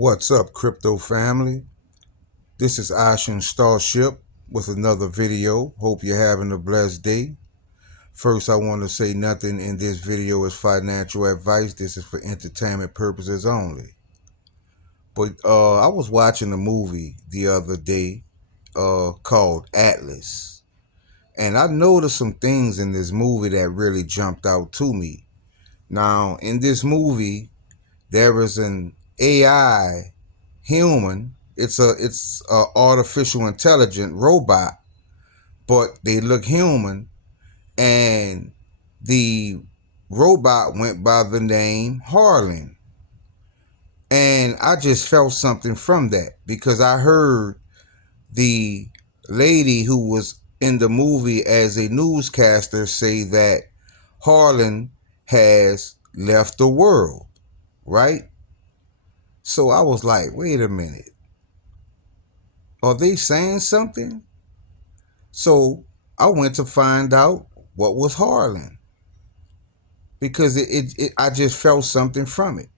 What's up, crypto family? This is Ashen Starship with another video. Hope you're having a blessed day. First, I want to say nothing in this video is financial advice. This is for entertainment purposes only. But I was watching a movie the other day called Atlas. And I noticed some things in this movie that really jumped out to me. Now, in this movie, there is an AI human. It's a artificial intelligent robot, but they look human, and the robot went by the name Harlan. And I just felt something from that because I heard the lady who was in the movie as a newscaster say that Harlan has left the world, right? So I was like, wait a minute. Are they saying something? So I went to find out what was Harlan because I just felt something from it.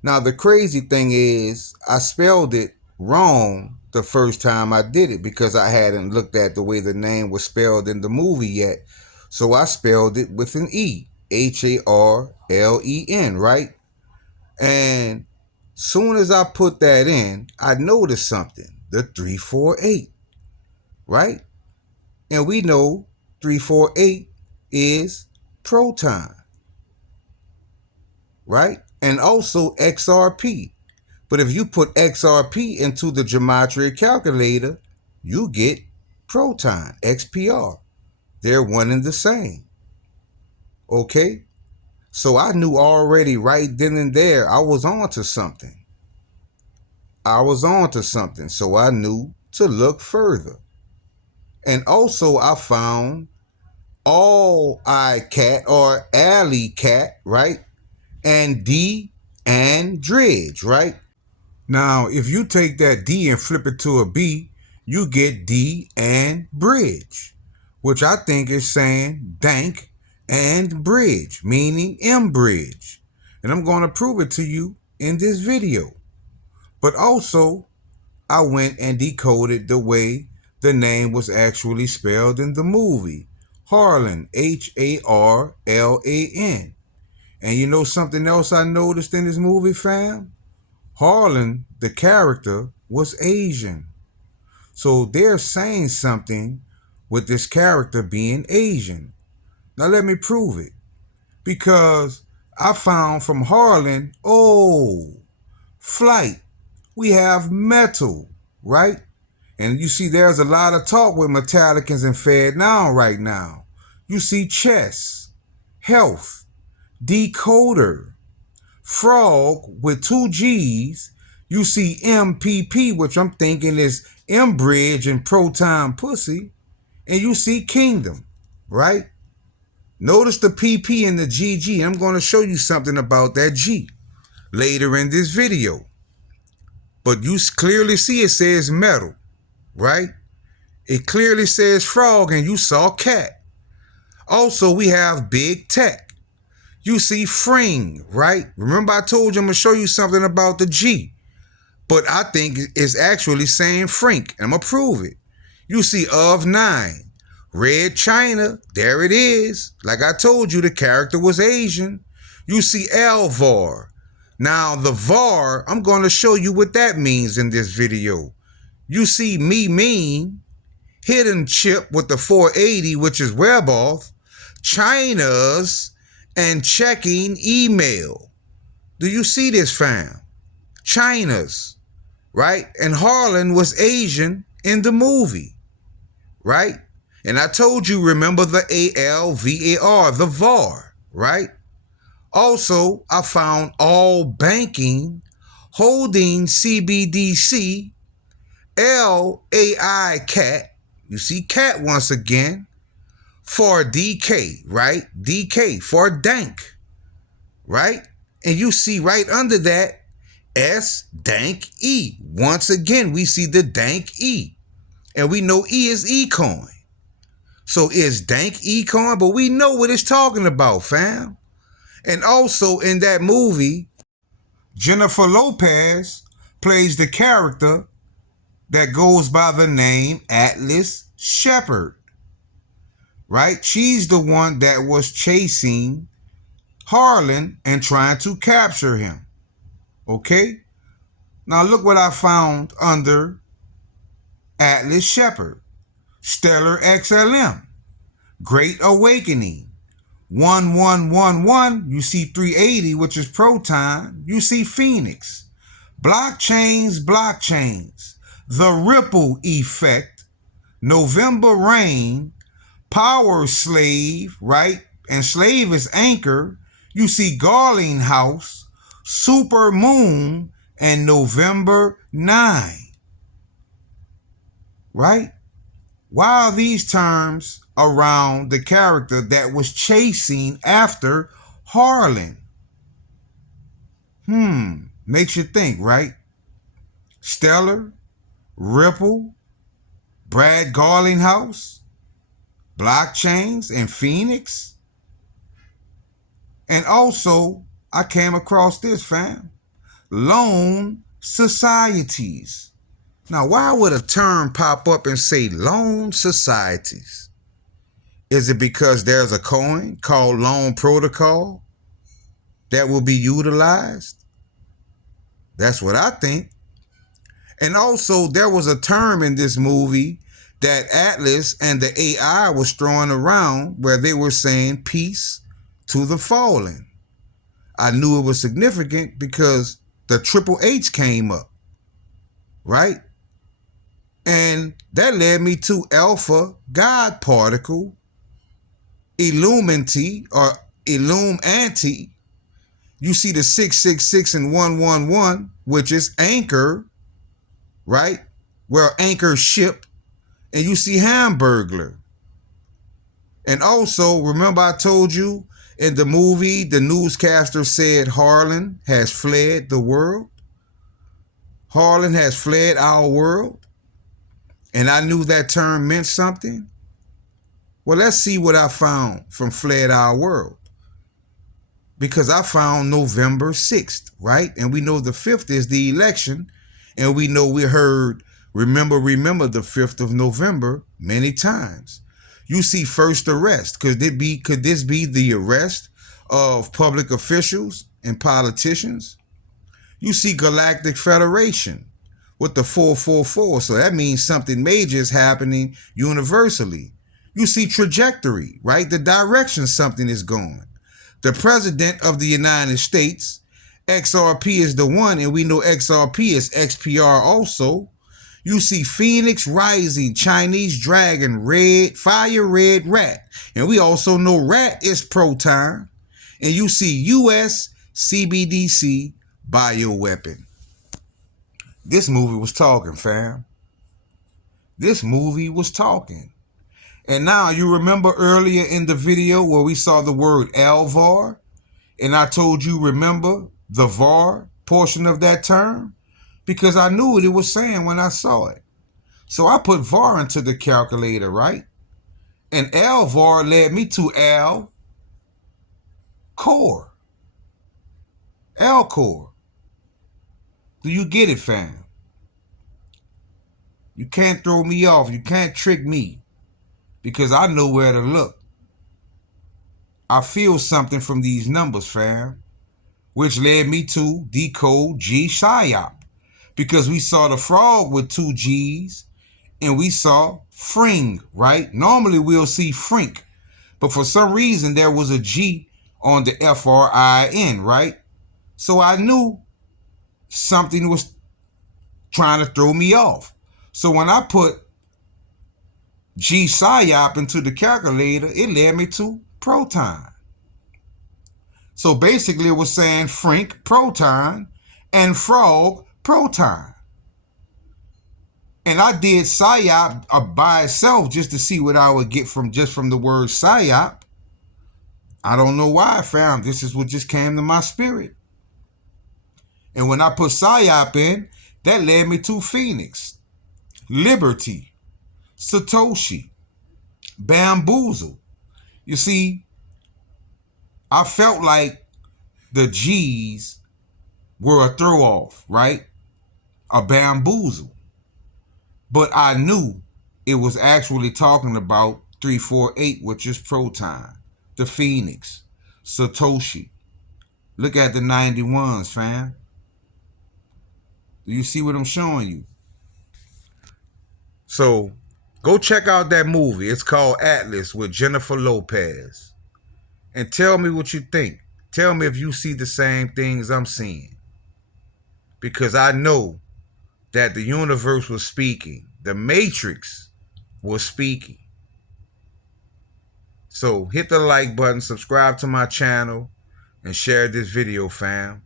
Now, the crazy thing is I spelled it wrong the first time I did it because I hadn't looked at the way the name was spelled in the movie yet. So I spelled it with an E, Harlen, right? And soon as I put that in, I noticed something, the 348, right? And we know 348 is proton, right? And also XRP. But if you put XRP into the gematria calculator, you get proton, XPR. They're one and the same. Okay? So I knew already right then and there I was on to something. So I knew to look further. And also I found all cat or alley cat, right? And D and dredge, right? Now, if you take that D and flip it to a B, you get D and bridge, which I think is saying dank and bridge, meaning M bridge. And I'm going to prove it to you in this video. But also, I went and decoded the way the name was actually spelled in the movie. Harlan, Harlan. And you know something else I noticed in this movie, fam? Harlan, the character, was Asian. So they're saying something with this character being Asian. Now let me prove it. Because I found from Harlan, flight. We have metal, right? And you see there's a lot of talk with Metallicans and Fed Now right now. You see chess, health, decoder, frog with 2 G's. You see MPP, which I'm thinking is M bridge and proton pussy. And you see kingdom, right? Notice the PP and the GG. I'm going to show you something about that G later in this video. But you clearly see it says metal, right? It clearly says frog and you saw cat. Also, we have big tech. You see fring, right? Remember I told you I'm going to show you something about the G. But I think it's actually saying frink. I'm going to prove it. You see of 9. Red China, there it is. Like I told you, the character was Asian. You see Alvar. Now the VAR, I'm going to show you what that means in this video. You see me mean, hidden chip with the 480, which is WebAuth, China's, and checking email. Do you see this, fam? China's, right? And Harlan was Asian in the movie, right? And I told you, remember the ALVAR, the VAR, right? Also, I found all banking, holding CBDC, LAI cat, you see cat once again, for DK, right? DK for dank, right? And you see right under that, S dank E. Once again, we see the dank E. And we know E is eCoin. So it's dank eCoin, but we know what it's talking about, fam. And also in that movie, Jennifer Lopez plays the character that goes by the name Atlas Shepard, right? She's the one that was chasing Harlan and trying to capture him, okay? Now look what I found under Atlas Shepard. Stellar XLM, Great Awakening, 1111, you see 380, which is Proton, you see Phoenix. Blockchains, The Ripple Effect, November Rain, Power Slave, right? And Slave is Anchor. You see Garling House, Super Moon, and November 9, right? Why are these terms around the character that was chasing after Harlan? Makes you think, right? Stellar, Ripple, Brad Garlinghouse, Blockchains, and Phoenix. And also, I came across this, fam. Loan societies. Now, why would a term pop up and say loan societies? Is it because there's a coin called Loan Protocol that will be utilized? That's what I think. And also, there was a term in this movie that Atlas and the AI was throwing around where they were saying peace to the fallen. I knew it was significant because the Triple H came up, right? And that led me to Alpha God Particle, Illuminati or Illumanti. You see the 666 and 111, which is Anchor, right? Where Anchor ship. And you see Hamburglar. And also, remember I told you in the movie, the newscaster said Harlan has fled the world. Harlan has fled our world. And I knew that term meant something. Well, let's see what I found from Fled Our World. Because I found November 6th, right? And we know the 5th is the election. And we know we heard, remember the 5th of November many times. You see first arrest. Could this be the arrest of public officials and politicians? You see Galactic Federation with the 444. So that means something major is happening universally. You see trajectory, right? The direction something is going. The president of the United States, XRP is the one, and we know XRP is XPR also. You see Phoenix Rising, Chinese Dragon, Red, Fire Red Rat. And we also know Rat is Proton. And you see US CBDC Bioweapon. This movie was talking, fam. This movie was talking. And now you remember earlier in the video where we saw the word LVAR, and I told you remember the VAR portion of that term? Because I knew what it was saying when I saw it. So I put VAR into the calculator, right? And LVAR led me to L-Core. L-Core. Do you get it, fam? You can't throw me off. You can't trick me. Because I know where to look. I feel something from these numbers, fam. Which led me to decode G PSYOP. Because we saw the frog with 2 G's. And we saw Fring, right? Normally we'll see Frink. But for some reason there was a G on the FRIN, right? So I knew something was trying to throw me off. So when I put G PSYOP into the calculator, it led me to Proton. So basically it was saying Frink Proton and Frog Proton. And I did PSYOP by itself just to see what I would get from the word PSYOP. I don't know why, fam. This is what just came to my spirit. And when I put PSYOP in, that led me to Phoenix, Liberty, Satoshi, Bamboozle. You see, I felt like the G's were a throw off, right? a bamboozle. But I knew it was actually talking about 348, which is Proton, the Phoenix, Satoshi. Look at the 91s, fam. Do you see what I'm showing you? So go check out that movie. It's called Atlas with Jennifer Lopez. And tell me what you think. Tell me if you see the same things I'm seeing. Because I know that the universe was speaking. The Matrix was speaking. So hit the like button, subscribe to my channel, and share this video, fam.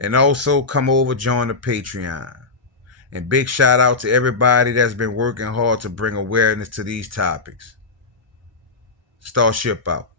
And also come over, join the Patreon. And big shout out to everybody that's been working hard to bring awareness to these topics. Starship out.